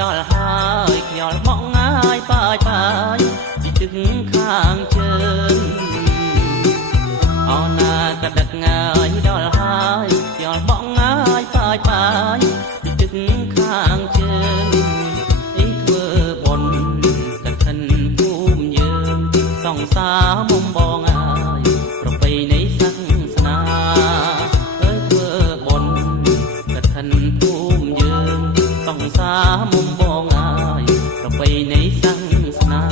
ដល់ហើយខ្យល់មកងាយប៉ាយប៉ាយពីទឹកខាងជើងអោណាក៏ដឹកងាយដល់ហើយខ្យល់មកងាយប៉ាយប៉ាយពីទឹកខាងជើងអីធ្វើបុណ្យកឋិនភូមិយើងសង្សារមុំបងអើយប្រពៃណីសាសនាអើយធ្វើបុណ្យកឋិនភូមិយើងសង្សារមុំបងអើយប្រពៃណីសាសនា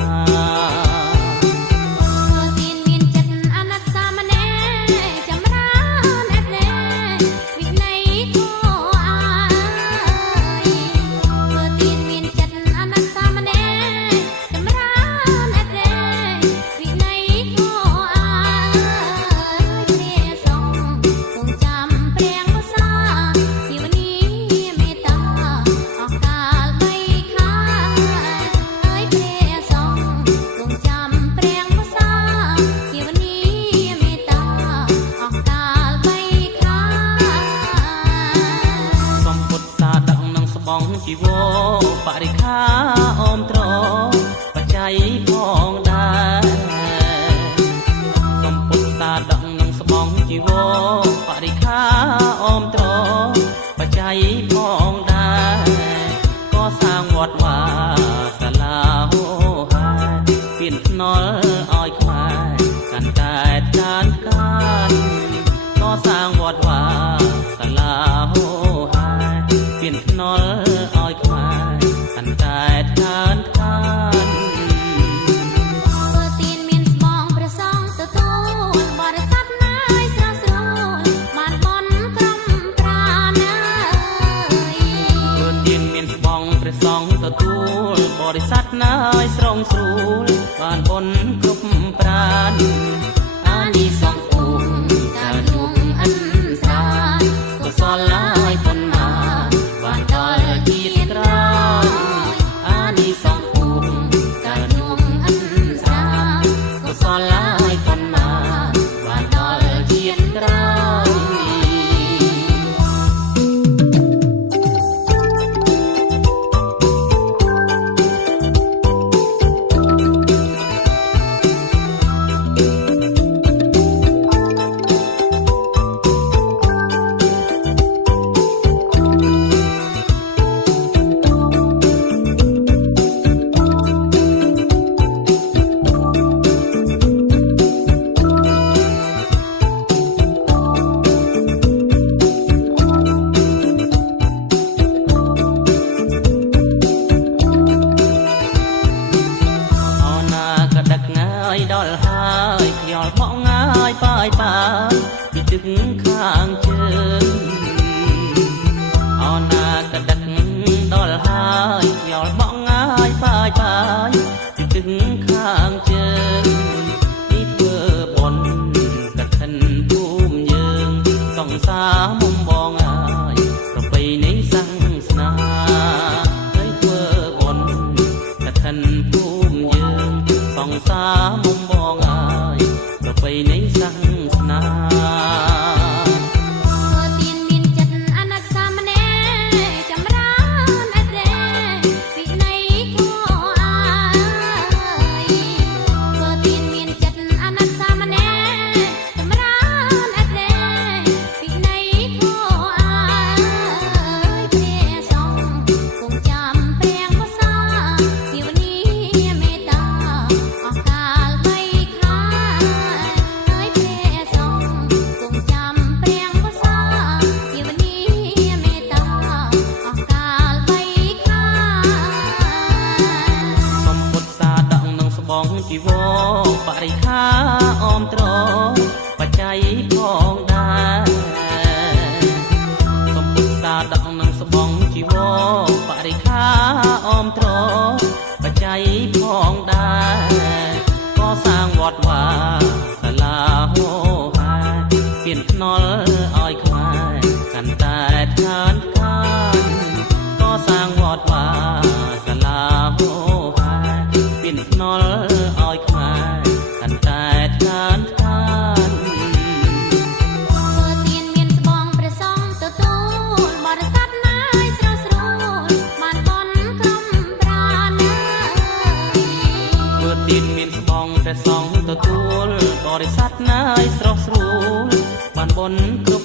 ជីវរបរិខាអមត្របច្ច័យផងដែរសំពុទ្ធតាដកនឹងស្បងជីវរបរិខាអមត្របច្ច័យផងដែរក៏សាងវត្តវាសាលាហោហាពៀនភ្នល់ឲ្យខ្មែរកាន់តែតាមការក៏សាងវត្តវាសាលាហោហាពៀនភ្នល់សងទទួលបរិស័ទណាយស្រងស្រួលបានបុណ្យគ្រប់ប្រាណអានិសង្ឃគង់កាលនួងអិនស្រាកុសលឡាយបុណ្យណាបានដល់ជាតិក្រោយអានិសង្ឃគង់កាលនួងអិនស្រាកុសលឡាយបុណ្យណាបានដល់ជាតិក្រោយដល់ហើយខ្យល់មកងាយប៉ាយប៉ាយពីទឹកខាងជើងអោណាក៏ដឹកដល់ហើយខ្យល់មកងាយប៉ាយប៉ាយពីទឹកខាងជើងពីធ្វើបុណ្យកឋិនភូមិយើងសង្សារមុំបងអើយប្រពៃណីសាសនាហើយធ្វើបុណ្យកឋិនភូមិយើងសង្សារមុំបងអើយប្រពៃណីសាសនា ត់ណាយស្រស់ស្រួលបានបនគ្រូ